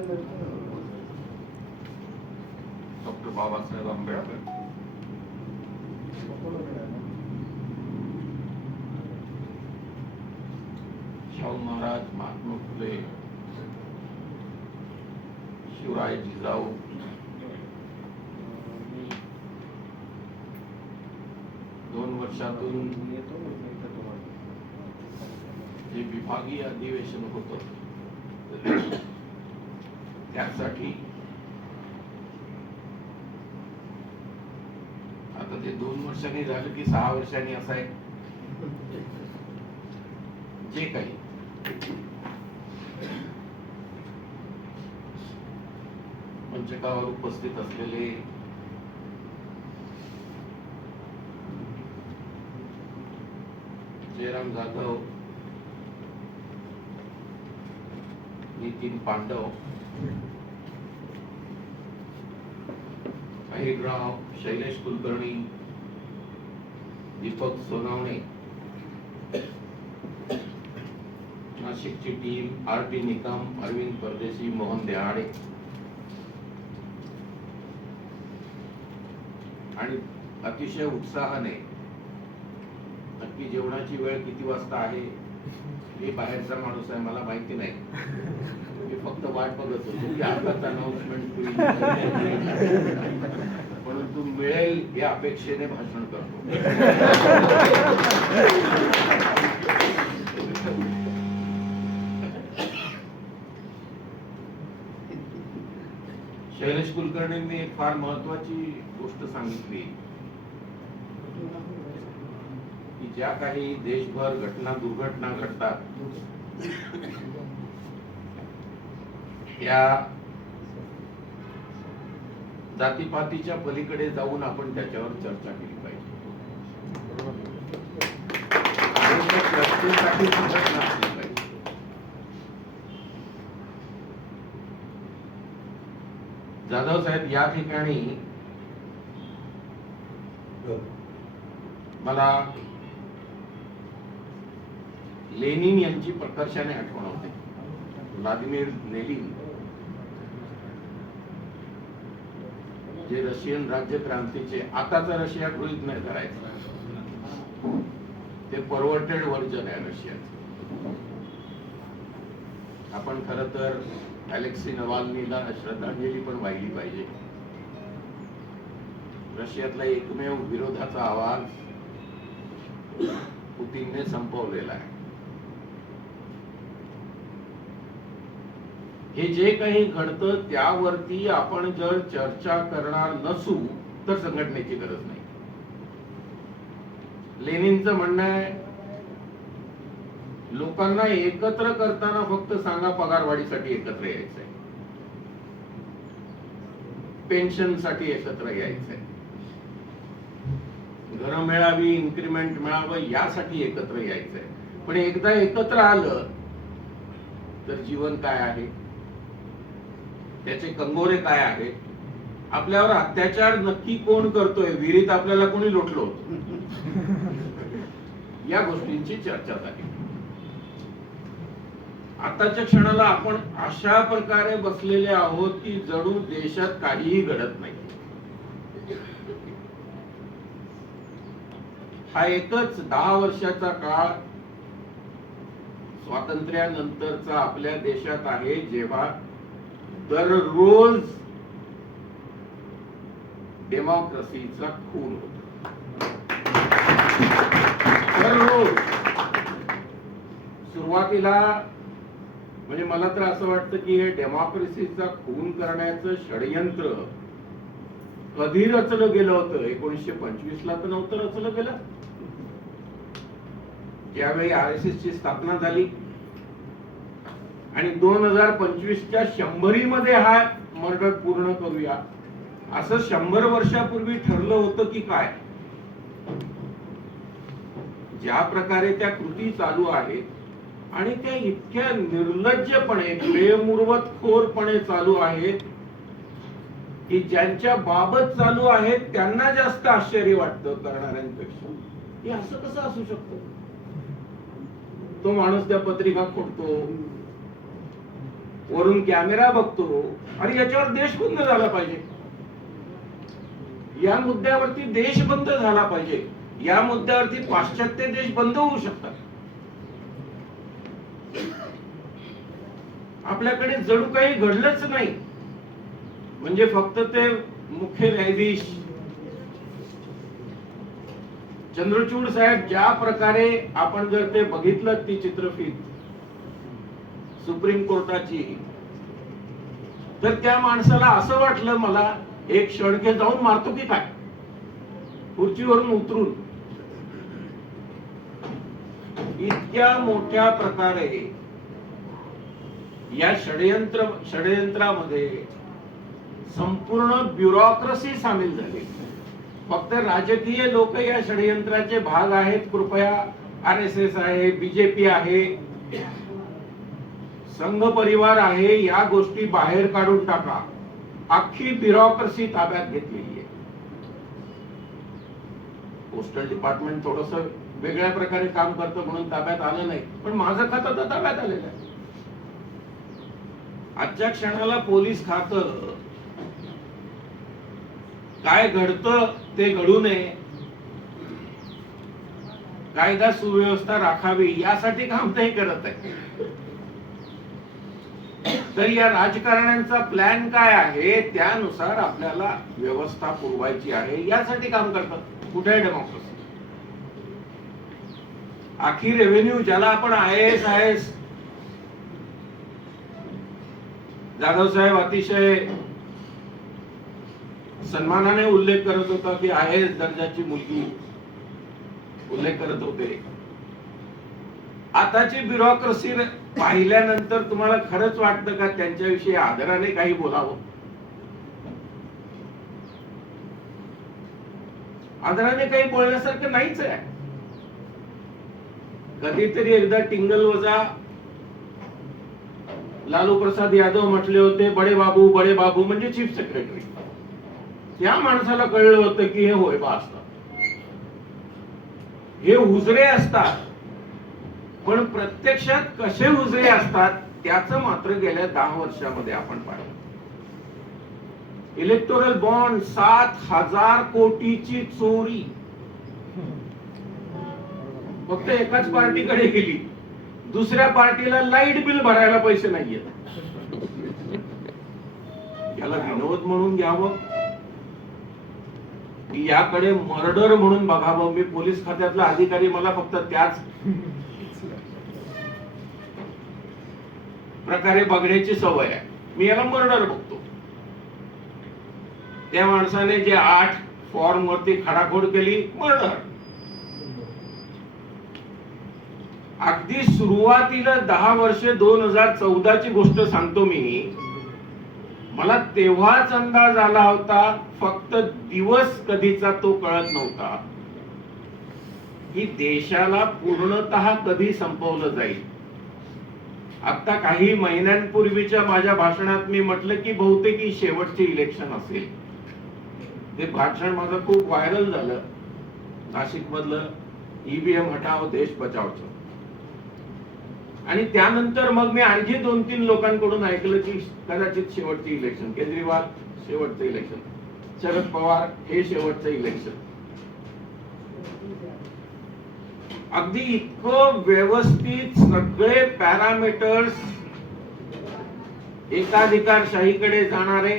Doctor Babasaheb Ambedkar, Shahu Maharaj, Mahatma Phule, Shivray Jijau, दोन वर्षातून जे विभागीय अधिवेशन होतं त्यासाठी आता ते 2 वर्षांनी झालं की 6 वर्षांनी असं आहे. जे काही मंचकावर उपस्थित असलेले जयराम जाधव, नितीन पांडव, अहिरराव, शैलेश कुलकर्णी, दीपक सोनावणे, नाशिकची टीम, आर.टी. निकम, अरविंद परदेशी, मोहन देहाडे आणि अतिशय उत्साहाने, नक्की जेवणाची वेळ किती वाजता आहे मी बाहेरचा माणूस आहे, मला माहिती नाही. मी फक्त वाट बघत होतो की आताच अनाउन्समेंट होईल, परंतु मिळेल या अपेक्षेने भाषण करतो. शैलेश कुलकर्णींनी एक फार महत्वाची गोष्ट सांगितली की ज्या काही देशभर घटना दुर्घटना घडतात त्या जातीपातीच्या पलीकडे जाऊन आपण त्याच्यावर चर्चा केली पाहिजे. चर्चेसाठी संघटना असली पाहिजे. जाधव साहेब, या ठिकाणी मला लेनिन यांची प्रकर्षाने आठवण होते. व्लादिमीर लेनिन जे रशियन राज्य क्रांतीचे, आताचा रशिया गृहीत नाही धरायचं, ते फॉरवर्डेड व्हर्जन आहे रशियाचं. आपण खर तर अलेक्सी नवाल्नीला श्रद्धांजली पण वाहिली पाहिजे. रशियातला एकमेव विरोधाचा आवाज पुतीनने संपवलेला आहे. हे जे काही घडतं त्यावरती आपण जर चर्चा करणार नसू तर संघटनेची गरज नाही. लेनिनचं म्हणणं आहे, लोकांना एकत्र करताना फक्त सांगा पगारवाढीसाठी एकत्र यायचंय, पेन्शनसाठी एकत्र यायचंय, घरं मिळावी, इन्क्रिमेंट मिळावं यासाठी एकत्र यायचंय. पण एकदा एकत्र आलं तर जीवन काय आहे, त्याचे कंगोरे काय आहेत, आपल्यावर अत्याचार नक्की कोण करतोय, विहिरीत आपल्याला कोणी लोटलो या गोष्टींची चर्चा झाली. आताच्या क्षणाला आपण अशा प्रकारे बसलेले आहोत की जणू देशात काहीही घडत नाही. हा एकच 10 वर्षाचा काळ स्वातंत्र्यानंतरचा आपल्या देशात आहे जेव्हा दररोज डेमोक्रेसीचा खून होतो. दररोज. सुरुवातीला म्हणजे मला तर असं वाटतं की हे डेमोक्रेसीचा खून करण्याचं षडयंत्र कधी रचलं गेलं होतं. 1925 ला तर नव्हतं रचलं गेलं. ज्यावेळी RSS ची स्थापना झाली आणि 2025च्या 100 मध्ये हा मर्डर पूर्ण करूया असं 100 वर्षापूर्वी ठरलं होतं की काय. ज्या प्रकारे त्या कृती चालू आहेत आणि त्या इतक्या निर्लज्जपणे, बेमुरवतखोरपणे चालू आहेत की ज्यांच्या बाबत चालू आहेत त्यांना जास्त आश्चर्य वाटतं करणाऱ्यांपेक्षा. हे असं कसं असू शकतं. तो माणूस त्या पत्रिका खोडतो, वरून कॅमेरा बघतो आणि याच्यावर देश बंद झाला पाहिजे, या मुद्द्यावरती देश बंद झाला पाहिजे, या मुद्द्यावरती पाश्चात्य देश बंद होऊ शकतात. आपल्याकडे जणू काही घडलंच नाही. म्हणजे फक्त ते मुख्य न्यायाधीश चंद्रचूड साहेब, ज्या प्रकारे आपण जर ते बघितलं ती चित्रफित सुप्रीम कोर्टाची, तर त्या माणसाला असं वाटलं मला एक षडके जाऊन मारतो की काय खुर्चीवरून उतरून. इतक्या मोठ्या प्रकारे या षडयंत्रामध्ये संपूर्ण ब्युरोक्रेसी सामील झाली. फक्त राजकीय लोक या षडयंत्राचे भाग आहेत. कृपया RSS आहे, बीजेपी आहे, संघ परिवार आहे, या गोष्टी बाहेर काढून टाका. अख्खी ब्युरोक्रेसी ताब्यात घेतलेली आहे. पोस्टल डिपार्टमेंट थोडस वेगळ्या प्रकारे काम करतं म्हणून ताब्यात आलं नाही, पण माझं खातं तर ताब्यात आलेलं आहे. आजच्या क्षणाला पोलीस खातं काय घडतं ते घडू नये, कायदा सुव्यवस्था राखावी यासाठी काम ते करत आहे. तर या राजकारण्यांचा प्लॅन काय आहे, त्यानुसार आपल्याला व्यवस्था पुरवायची आहे, यासाठी काम करतात. कुठे आहे डेमोक्रेसी? आखी रेव्हेन्यू ज्याला आपण IAS जाधव साहेब अतिशय सन्मानाने उल्लेख करत होता की IAS दर्जाची मुलगी उल्लेख करत होते. आताची ब्युरोक्रेसी पाहिल्यानंतर तुम्हाला खरंच वाटतं का त्यांच्याविषयी आदराने काही बोलावं? आदराने काही बोलण्यासारखं नाहीच आहे. कधीतरी एकदा टिंगल वजा लालू प्रसाद यादव म्हटले होते बडे बाबू म्हणजे चीफ सेक्रेटरी. त्या माणसाला कळलं होतं की हे होय बा असतात, हे हुजरे असतात. पण प्रत्यक्षात कसे हुजरे असतात त्याचं मात्र गेल्या 10 वर्षामध्ये आपण पाहिलं. इलेक्टोरल बॉन्ड 7,000 कोटीची चोरी फक्त एकाच पार्टीकडे गेली. दुसऱ्या पार्टीला लाईट बिल भरायला पैसे नाहीयेत. याला विनोद म्हणून घ्यावं की याकडे मर्डर म्हणून बघावं? मी पोलीस खात्यातला अधिकारी, मला फक्त त्याच प्रकारे बघण्याची सवय आहे. मी याला मर्डर बघतो. त्या माणसाने जे 8 फॉर्म वरती खडाखोड केली, मर्डर. अगदी सुरुवातीला 10 वर्ष 2014 ची गोष्ट सांगतो मी. मला तेव्हाच अंदाज आला होता, फक्त दिवस कधीचा तो कळत नव्हता, की देशाला पूर्णतः कधी संपवलं जाईल. आता काही महिन्यांपूर्वीच्या माझ्या भाषणात मी म्हटलं की बहुतेक ही शेवटची इलेक्शन असेल. ते भाषण माझं खूप व्हायरल झालं. नाशिक मधलं EVM हटाओ देश बचावचं. आणि त्यानंतर मग मी आणखी 2-3 लोकांकडून ऐकलं की कदाचित शेवटची इलेक्शन, केजरीवाल शेवटचं इलेक्शन, शरद पवार हे शेवटचं इलेक्शन. अगदी इतकं व्यवस्थित सगळे पॅरामीटर्स एकाधिकारशाहीकडे जाणारे,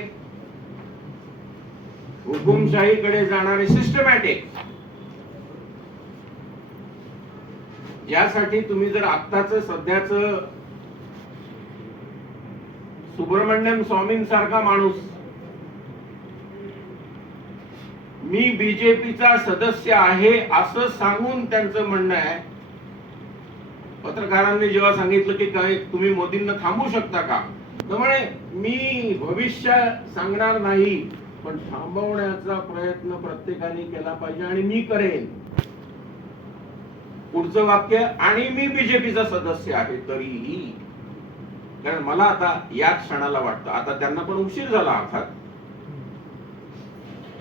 हुकुमशाहीकडे जाणारे, सिस्टमॅटिक. यासाठी तुम्ही जर आत्ताच सध्याच सुब्रमण्यम स्वामींसारखा माणूस, मी बीजेपीचा सदस्य आहे असं सांगून त्यांचं म्हणणं आहे. पत्रकारांनी जेव्हा सांगितलं की काय तुम्ही मोदींना थांबवू शकता का, तर म्हणे मी भविष्य सांगणार नाही, पण थांबवण्याचा प्रयत्न प्रत्येकाने केला पाहिजे आणि मी करेन. पुढचं वाक्य, आणि मी बीजेपीचा सदस्य आहे तरीही. कारण मला आता या क्षणाला वाटतं, आता त्यांना पण उशीर झाला अर्थात,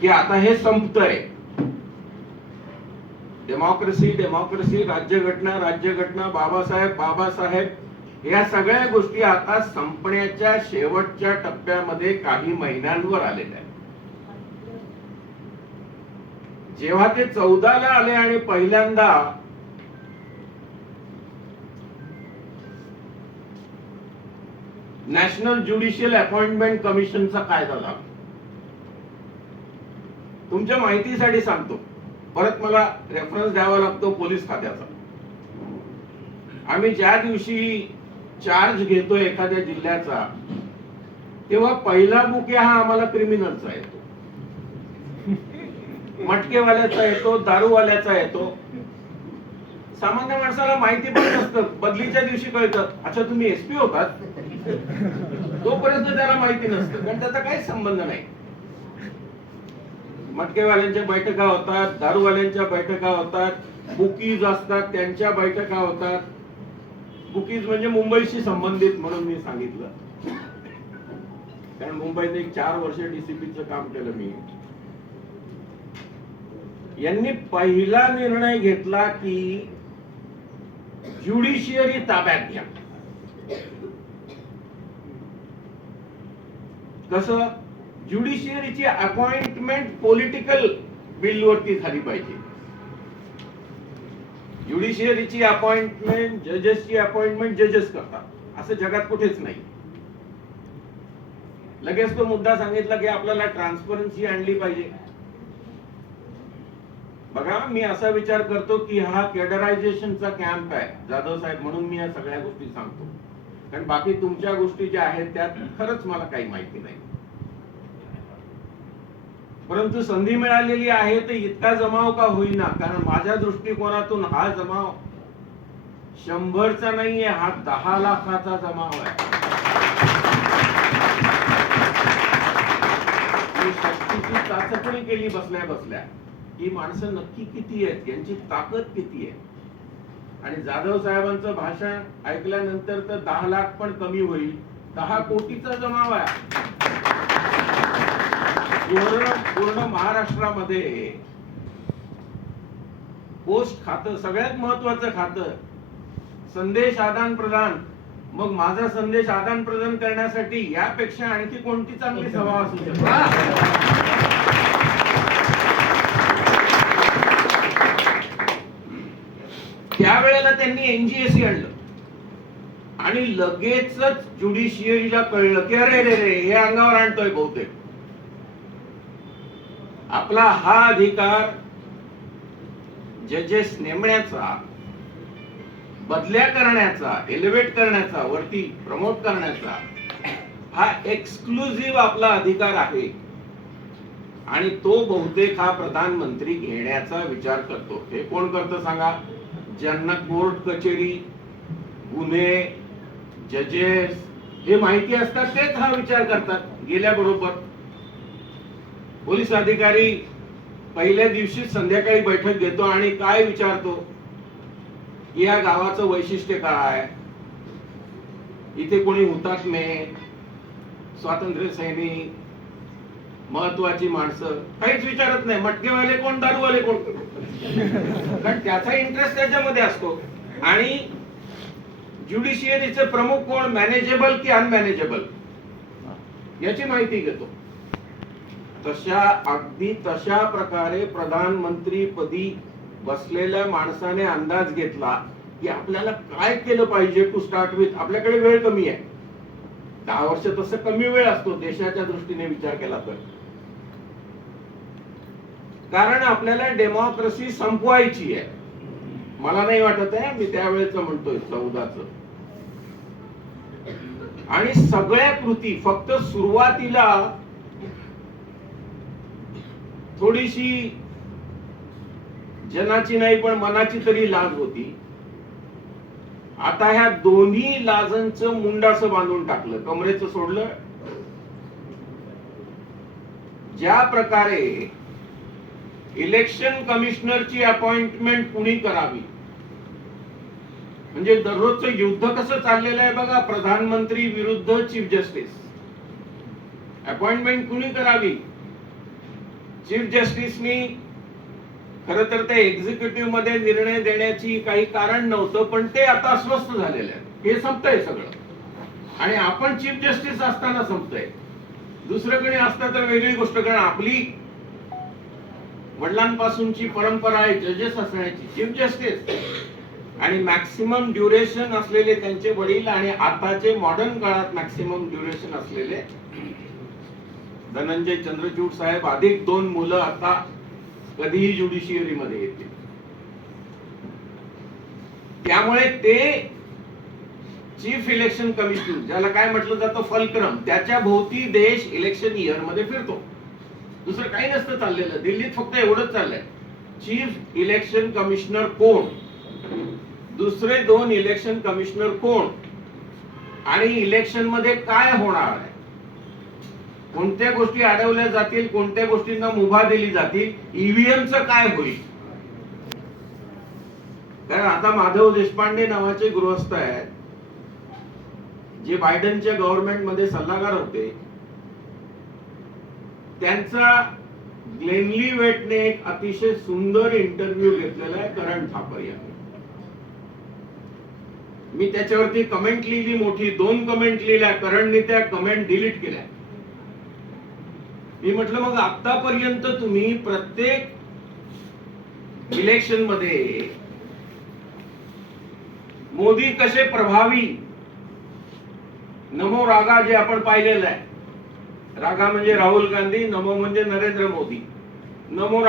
की आता हे संपतंय. डेमोक्रेसी, राज्यघटना, बाबासाहेब, या सगळ्या गोष्टी आता संपण्याच्या शेवटच्या टप्प्यामध्ये काही महिन्यांवर आलेल्या आहेत. जेव्हा ते 14 ला आले आणि पहिल्यांदा नॅशनल ज्युडिशियल अपॉइंटमेंट कमिशनचा कायदा झाला. तुमच्या माहितीसाठी सांगतो, परत मला रेफरन्स द्यावा लागतो पोलीस खात्याचा. आम्ही ज्या दिवशी चार्ज घेतो एखाद्या जिल्ह्याचा, तेव्हा पहिला बुके हा आम्हाला क्रिमिनलचा येतो, मटकेवाल्याचा येतो, दारूवाल्याचा येतो. सामान्य माणसाला माहिती पण नसतं, बदलीच्या दिवशी कळतं अच्छा तुम्ही एसपी होतात, तोपर्यंत त्याला माहिती नसतं, कारण त्याचा काही संबंध नाही. मटकेवाल्यांच्या बैठका होतात, दारूवाल्यांच्या बैठका होतात, बुकीज असतात त्यांच्या बैठका होतात. बुकीज म्हणजे मुंबईशी संबंधित म्हणून मी सांगितलं, कारण मुंबईत एक 4 वर्ष डीसीपीचं काम केलं मी. यांनी पहिला निर्णय घेतला की ज्युडिशियरी ताब्यात घ्या. कसं? ज्युडिशियरीची अपॉइंटमेंट पॉलिटिकल बिल वरती झाली पाहिजे. ज्युडिशियरीची अपॉइंटमेंट, जजेसची अपॉइंटमेंट जजेस करतात, असं जगात कुठेच नाही. लगेच तो मुद्दा सांगितला की आपल्याला ट्रान्सपरन्सी आणली पाहिजे. बघा, मी असा विचार करतो की हा केडरायझेशनचा कॅम्प आहे जाधव साहेब, म्हणून मी या सगळ्या गोष्टी सांगतो, कारण बाकी तुमच्या गोष्टी ज्या आहेत त्यात खरंच मला काही माहिती नाही. परंतु संधी मिळालेली आहे तर इतका जमाव का होईना, कारण माझ्या दृष्टिकोनातून हा जमाव 100चा नाहीये, हा 10 लाखाचा जमाव आहे. शक्तीची चाचपणी केली बसल्या बसल्या, ही माणसं नक्की किती आहेत, यांची ताकद किती आहे. आणि जाधव साहेबांचं भाषण ऐकल्यानंतर तर 10 लाख पण कमी होईल, 10 कोटीचा जमाव आहे. पूर्ण महाराष्ट्रामध्ये पोस्ट खातं सगळ्यात महत्वाचं खातं, संदेश आदान प्रदान. मग माझा संदेश आदान प्रदान करण्यासाठी यापेक्षा आणखी कोणती चांगली सभा असू शकते? त्यावेळेला त्यांनी एनजीएसी आणलं आणि लगेचच ज्युडिशियरीला कळलं की अरे रे रे, हे अंगावर आणतोय बहुतेक. आपला हा अधिकार जजेस नेमण्याचा, बदल्या करण्याचा, एलिव्हेट करण्याचा, वरती प्रमोट करण्याचा, हा एक्सक्लुझिव्ह आपला अधिकार आहे. आणि तो बहुतेक हा प्रधानमंत्री घेण्याचा विचार करतो. हे कोण करतं सांगा? ज्यांना कोर्ट कचेरी, गुन्हे, जजेस हे माहिती असतात तेच हा विचार करतात. गेल्याबरोबर पोलीस अधिकारी पहिल्या दिवशी संध्याकाळी बैठक घेतो आणि काय विचारतो, या गावाचं वैशिष्ट्य काय, इथे कोणी हुतात्मे, स्वातंत्र्य सैनिक, महत्वाची माणसं, काहीच विचारत नाही. मटकेवाले कोण, दारूवाले कोण, कारण त्याचा इंटरेस्ट त्याच्यामध्ये असतो. आणि ज्युडिशियरीचे प्रमुख कोण, मॅनेजेबल की अनमॅनेजेबल, याची माहिती घेतो. अगदी तशा प्रकारे प्रधानमंत्री पदी बसलेल्या माणसाने अंदाज घेतला की आपल्याला काय केलं पाहिजे टू स्टार्ट विथ. आपल्याकडे वेळ कमी आहे, 10 वर्ष तसं कमी वेळ असतो देशाच्या दृष्टीने विचार केला तर. कारण आपल्याला डेमोक्रेसी संपवायची आहे. मला नाही वाटत आहे मी त्यावेळेच म्हणतोय 14चं. आणि सगळ्या कृती फक्त सुरुवातीला थोडीशी जनाची नाही पण मनाची तरी लाज होती. आता ह्या दोन्ही लाजांचं मुंडासं बांधून टाकलं, कमरेचं सोडलं. ज्या प्रकारे इलेक्शन कमिशनरची अपॉइंटमेंट कुणी करावी, म्हणजे दररोजचं युद्ध कसं चाललेलं आहे बघा, प्रधानमंत्री विरुद्ध चीफ जस्टिस. अपॉइंटमेंट कुणी करावी? चीफ जस्टिसनी खरं तर ते एक्झिक्युटिव्ह मध्ये निर्णय देण्याची काही कारण नव्हतं, पण ते आता अस्वस्थ झालेले आहेत. हे संपतंय सगळं. आणि आपण चीफ जस्टिस असताना संपतंय. दुसरं कोणी असतं तर वेगळी गोष्ट, कारण आपली वडिलांपासूनची परंपरा आहे जजेस असण्याची, चीफ जस्टिस आणि मॅक्सिमम ड्युरेशन असलेले त्यांचे वडील, आणि आताचे मॉडर्न काळात मॅक्सिमम ड्युरेशन असलेले धनंजय चंद्रचूड साहेब अधिक 2 मुलं आता कधीही ज्युडिशियरी मध्ये येतील. त्यामुळे ते चीफ इलेक्शन कमिशन, ज्याला काय म्हटलं जातं फलक्रम, त्याच्या भोवती देश इलेक्शन इयर मध्ये फिरतो. दुसरं काही नसतं चाललेलं. दिल्लीत फक्त एवढंच चाललंय, चीफ इलेक्शन कमिशनर कोण, दुसरे 2 इलेक्शन कमिशनर कोण, आणि इलेक्शन मध्ये काय होणार आहे, कोणत्या गोष्टी अडवल्या जातील, कोणत्या गोष्टींना मुभा दिली जातील, ईव्हीएमचं काय होईल. कारण आता माधव देशपांडे नावाचे गृहस्थ आहेत, जे बायडनच्या गव्हर्नमेंट मध्ये सल्लागार होते. त्यांचा ग्लेनली वेटने एक अतिशय सुंदर इंटरव्ह्यू घेतलेला आहे करण थापर यांनी. मी त्याच्यावरती कमेंट लिहिली, मोठी 2 कमेंट लिहिल्या. करणने त्या कमेंट डिलीट केल्या. मी म्हटलं मग आतापर्यंत तुम्ही प्रत्येक इलेक्शन मध्ये मोदी कसे प्रभावी, नमो रागा जे आपण पाहिलेलं आहे, रागा म्हणजे राहुल गांधी, नमो म्हणजे नरेंद्र मोदी, नमो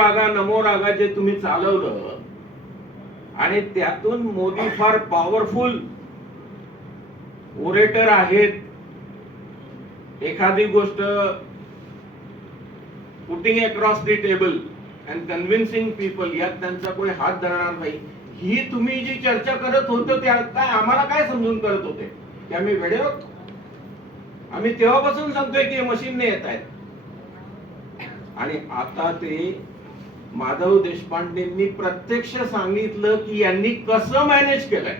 रागा जे तुम्ही चालवलं, आणि त्यातून मोदी फार पॉवरफुल ओरेटर आहेत. एखादी गोष्ट putting across the table and convincing people, यात त्यांचा कोणी हात धरणार नाही, ही तुम्ही जी चर्चा करत होतो त्या काय आम्हाला काय समजून करत होते की आम्ही वेडे आहोत? आम्ही तेव्हापासून सांगतोय की मशीनने येत आहेत. आणि आता ते माधव देशपांडेंनी प्रत्यक्ष सांगितलं की यांनी कसं मॅनेज केलंय.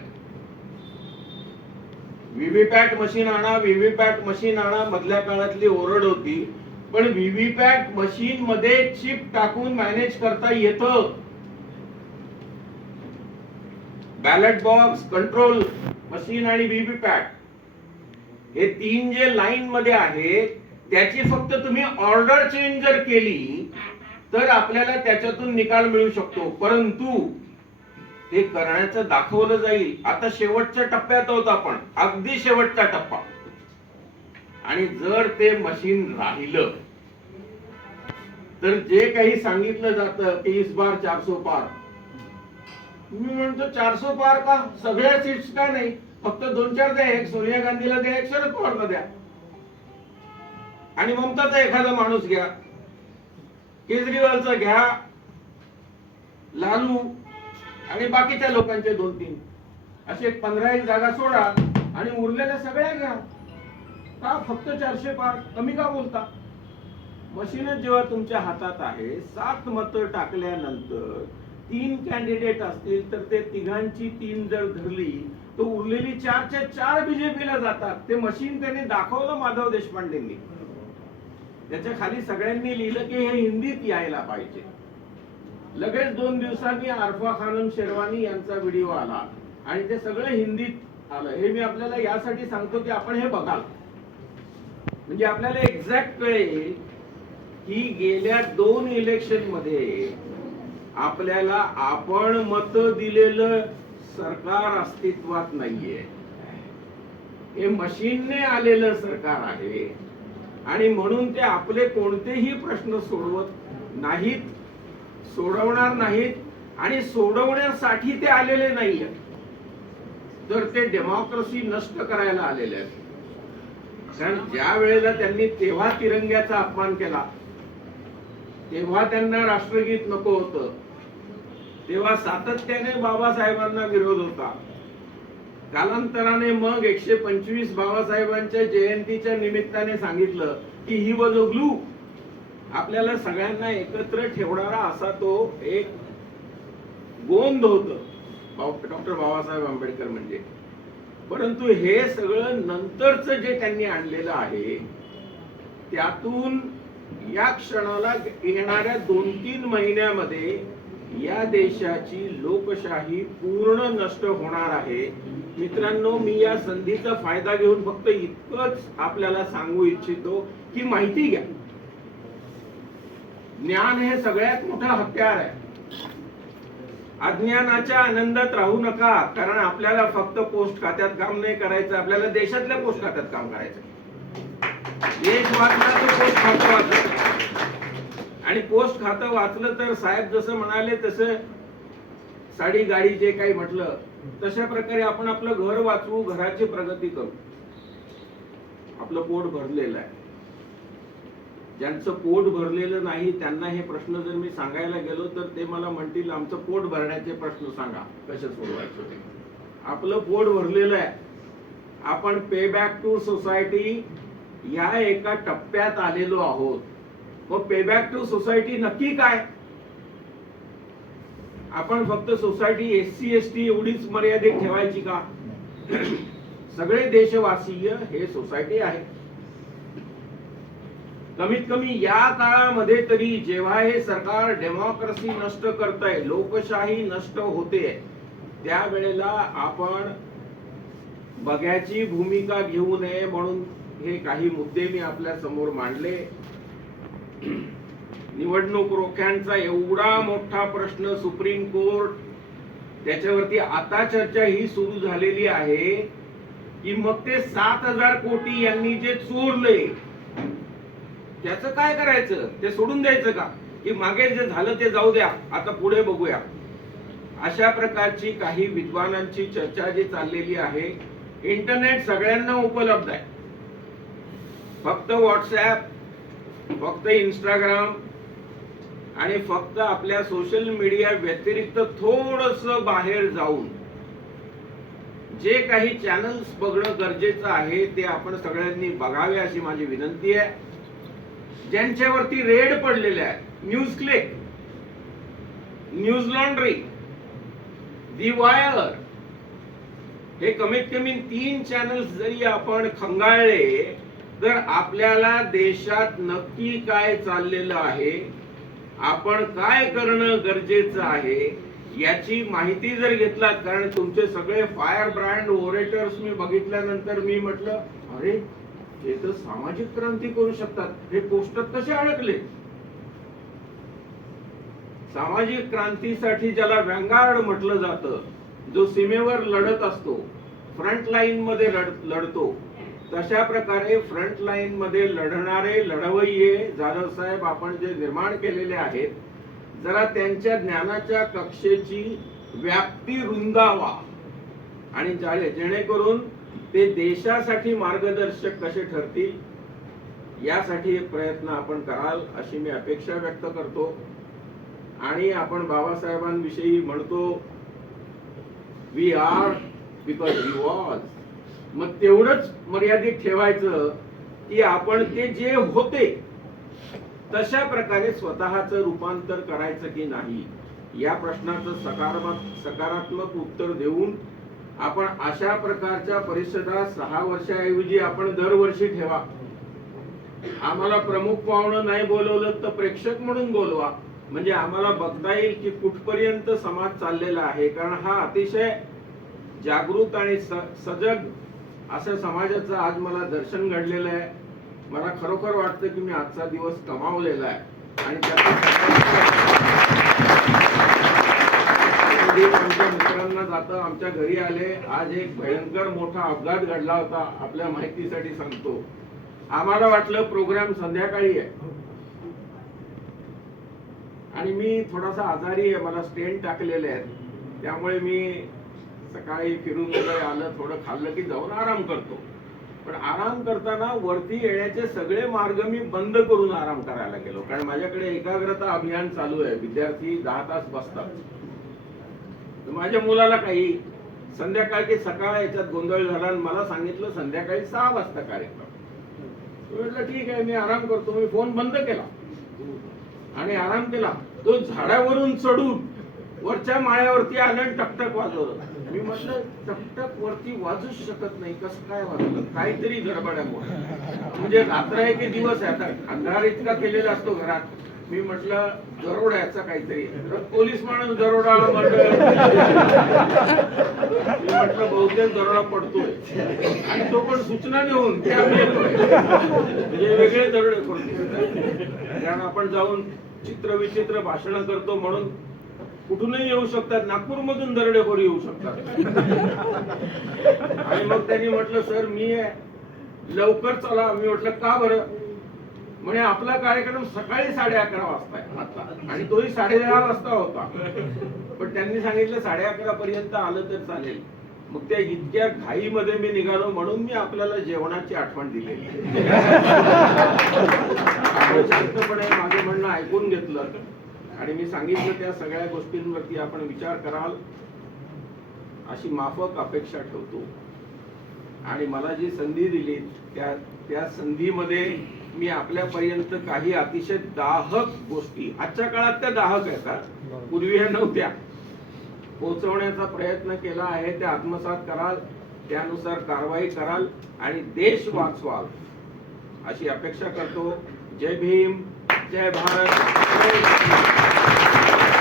व्हीव्हीपॅट मशीन आणा, व्हीव्हीपॅट मशीन आणा, मधल्या काळातली ओरड होती, पण व्हीव्हीपॅट मशीन मध्ये चिप टाकून मॅनेज करता येतं. बॅलेट बॉक्स, कंट्रोल मशीन आणि व्हीव्हीपॅट हे 3 जे लाईन मध्ये आहे, त्याची फक्त तुम्ही ऑर्डर चेंज जर केली तर आपल्याला त्याच्यातून निकाल मिळू शकतो. परंतु ते करण्याचं दाखवलं जाईल. आता शेवटच्या टप्प्यात आहोत आपण, अगदी शेवटचा टप्पा. आणि जर ते मशीन राहिलं तर जे काही सांगितलं जातं की इस बार 400 पार, मी म्हणतो 400 पार का, सगळ्या सीट्स का नाही, फक्त 2-4 द्या, एक सोनिया गांधीला द्या, एक शरद पवारला द्या, आणि ममताचा एखादा माणूस घ्या, केजरीवालचा घ्या, लालू आणि बाकीच्या लोकांचे 2-3 असे 15-1 जागा सोडा आणि उरलेल्या सगळ्या घ्या. का फक्त 400 पार, कमी का बोलता? मशीनच जेव्हा तुमच्या हातात आहे, 7 मतं टाकल्यानंतर 3 कॅन्डिडेट असतील तर ते तिघांची 3 जर धरली तर उरलेली 4च्या 4 बीजेपीला जातात. ते मशीन त्यांनी दाखवलं माधव देशपांडेंनी. त्याच्या खाली सगळ्यांनी लिहिलं की हे हिंदीत यायला पाहिजे. लगेच 2 दिवसांनी आरफा खानम शेरवानी यांचा व्हिडिओ आला आणि ते सगळं हिंदीत आलं. हे मी आपल्याला यासाठी सांगतो की आपण हे बघाल, म्हणजे आपल्याला एक्झॅक्ट कळेल की गेल्या 2 इलेक्शन मध्ये आपल्याला आपण मत दिलेलं सरकार अस्तित्वात नाहीये. हे मशीनने आलेलं सरकार आहे आणि म्हणून ते आपले कोणतेही प्रश्न सोडवत नाहीत, सोडवणार नाहीत आणि सोडवण्यासाठी ते आलेले नाहीये, तर ते डेमोक्रेसी नष्ट करायला आलेले आहेत. कारण ज्या वेळेला त्यांनी तेव्हा तिरंग्याचा अपमान केला, तेव्हा त्यांना राष्ट्रगीत नको होतं, तेव्हा सातत्याने बाबासाहेबांना विरोध होता. कालांतराने मग 125 बाबासाहेबांच्या जयंतीच्या निमित्ताने सांगितलं की ही वॉज अ ग्लू, आपल्याला सगळ्यांना एकत्र ठेवणारा असा तो एक गोंद होतं डॉक्टर बाबासाहेब आंबेडकर म्हणजे. परंतु हे सगळं नंतरचं जे त्यांनी आणलेलं आहे, त्यातून या क्षणाला येणाऱ्या 2-3 महिन्यामध्ये या देशाची लोकशाही पूर्ण नष्ट होणार आहे. मित्रांनो, मी या संधीचा फायदा घेऊन फक्त इतकंच आपल्याला सांगू इच्छितो की माहिती घ्या. ज्ञान हे सगळ्यात मोठं हत्यार आहे. अज्ञानाच्या आनंदात राहू नका, कारण आपल्याला फक्त पोस्ट खात्यात काम नाही करायचं, आपल्याला देशातल्या पोस्ट खात्यात काम करायचं. देश वाचला तर पोस्ट खातं वाचलं, आणि पोस्ट खातं वाचलं तर साहेब जसं म्हणाले तसं साडी गाडी जे काही म्हटलं तशा प्रकारे आपण आपलं घर वाचवू, घराची प्रगती करू. आपलं पोट भरलेलं आहे. ज्यांचं पोट भरलेलं नाही त्यांना हे प्रश्न जर मी सांगायला गेलो तर ते मला म्हणतील आमचं पोट भरण्याचे प्रश्न सांगा कसे सोडवायचे ते. आपलं पोट भरलेलं आहे. आपण पे बॅक टू सोसायटी या एका टप्प्यात आलेलो आहोत. मग पे बॅक टू सोसायटी नक्की काय? आपण फक्त सोसायटी SC ST एवढीच मर्यादित ठेवायची का? सगळे देशवासीय हे सोसायटी आहे. कमीत कमी या काळामध्ये तरी जेव्हा हे सरकार डेमोक्रेसी नष्ट करतंय, लोकशाही नष्ट होते, त्यावेळेला आपण बघ्याची भूमिका घेऊ नये म्हणून हे काही मुद्दे मी आपल्या समोर मांडले. निवडणूक रोख्यांचा एवढा मोठा प्रश्न सुप्रीम कोर्ट, त्याच्यावरती आता चर्चा ही सुरू झालेली आहे की मग ते 7,000 कोटी यांनी जे चोरले त्याचं काय करायचं? ते सोडून द्यायचं का? की मागे जे झालं ते जाऊ द्या, आता पुढे बघूया. अशा प्रकारची काही विद्वानांची चर्चा जी चाललेली आहे. इंटरनेट सगळ्यांना उपलब्ध आहे. फक्त व्हॉट्सअप, फक्त इंस्टाग्राम आणि फक्त आपल्या सोशल मीडिया व्यतिरिक्त थोडस बाहेर जाऊन जे काही चॅनल्स बघणं गरजेचं आहे ते आपण सगळ्यांनी बघावे अशी माझी विनंती आहे. ज्यांच्यावरती रेड पडलेले आहे, न्यूज क्लिक, न्यूज लॉन्ड्री, दी वायर, हे कमीत कमी 3 चॅनल्स जरी आपण खंगाळले तर आपल्याला देशात नक्की काय चाललेलं आहे, आपण काय करणं गरजेचं आहे याची माहिती जर घेतलात. कारण तुमचे सगळे फायर ब्रँड ओरेटर्स मी बघितल्यानंतर मी म्हटलं अरे हे तर सामाजिक क्रांती करू शकतात, हे पोस्टर कसे अडकले? सामाजिक क्रांतीसाठी ज्याला वॅंगार्ड म्हटलं जातं, जो सीमेवर लढत असतो, फ्रंट लाईन मध्ये लढतो, तशा प्रकारे फ्रंट लाईन मध्ये लढणारे लढवय्ये जाधव साहेब आपण जे निर्माण केलेले आहेत, जरा त्यांच्या ज्ञानाच्या कक्षेची व्याप्ती रुंदावा आणि जेणेकरून ते देशासाठी मार्गदर्शक कसे ठरतील यासाठी एक प्रयत्न आपण कराल अशी मी अपेक्षा व्यक्त करतो. आणि आपण बाबासाहेबांविषयी म्हणतो we are because he was, मग तेवढंच मर्यादित ठेवायचं की आपण ते जे होते तशा प्रकारे स्वतःचं रूपांतर करायचं की नाही या प्रश्नाचं सकारात्मक उत्तर देऊन आपण अशा प्रकारच्या परिषदा 6 वर्षाऐवजी आपण दरवर्षी ठेवा. आम्हाला प्रमुख पाहुणं नाही बोलवलं तर प्रेक्षक म्हणून बोलवा, म्हणजे आम्हाला बघता येईल की कुठपर्यंत समाज चाललेला आहे. कारण हा अतिशय जागृत आणि सजग असं समाजाचं आज मला दर्शन घडलेलं आहे. मला खरोखर वाटतं की मी आजचा दिवस कमावलेला आहे आणि आमच्या मित्रांना जातं, आमच्या घरी आले. आज एक भयंकर मोठा अपघात घडला होता, आपल्या माहितीसाठी सांगतो. आम्हाला वाटलं प्रोग्राम संध्याकाळी आहे आणि मी थोडासा आजारी आहे, मला स्टेंट टाकलेले आहेत, त्यामुळे मी सकाळी फिरून वगैरे आलं, थोडं खाल्लं की जाऊन आराम करतो. पण आराम करताना वरती येण्याचे सगळे मार्ग मी बंद करून आराम करायला गेलो, कारण माझ्याकडे एकाग्रता अभियान चालू आहे. विद्यार्थी 10 तास बसतात. माझ्या मुलाला काही संध्याकाळ की सकाळ याच्यात गोंधळ झाला आणि मला सांगितलं संध्याकाळी 6 वाजता कार्यक्रम. म्हटलं ठीक आहे, मी आराम करतो. मी फोन बंद केला आणि आराम केला. तो झाडावरून चढून वरच्या माळ्यावरती आलं आणि टकटक वाजवलं. मी म्हटलं टकटक वरती वाजूच शकत नाही, कसं काय वाजवलं? काहीतरी गडबड आहे. म्हणजे रात्र आहे की दिवस आहे, आता अंधार इतका केलेला असतो घरात. मी म्हटलं दरोड्याचा काहीतरी, तर पोलीस माणूस दरोडा म्हणलं. मी म्हटलं बहुतेक दरोडा पडतोय आणि तो पण सूचना देऊन ते आम्ही येतोय, म्हणजे वेगळे दरोडे करतो. कारण आपण जाऊन चित्रविचित्र भाषण करतो म्हणून कुठूनही येऊ शकतात, नागपूरमधून दरोडेखोर येऊ शकतात. आणि मग त्यांनी म्हटलं सर मी लवकर चला. मी म्हटलं का बरं? म्हणजे आपला कार्यक्रम सकाळी 11:30 वाजता आहे आता, आणि तोही 10:30 वाजता होता. पण त्यांनी सांगितलं 11:30 पर्यंत आलं तर चालेल. मग त्या इतक्या घाईमध्ये मी निघालो म्हणून मी आपल्याला जेवणाची आठवण दिलेली. आपण शांतपणे माझं म्हणणं ऐकून घेतलं आणि मी सांगितलं त्या सगळ्या गोष्टींवरती आपण विचार कराल अशी माफक अपेक्षा ठेवतो. आणि मला जी संधी दिली त्या संधीमध्ये मी आपल्यापर्यंत काही अतिशय दाहक गोष्टी, आजच्या काळात त्या दाहक आहेत, पूर्वी ह्या नव्हत्या, पोहोचवण्याचा प्रयत्न केला आहे. त्या आत्मसात कराल, त्यानुसार कारवाई कराल आणि देश वाचवाल अशी अपेक्षा करतो. जय भीम, जय भारत.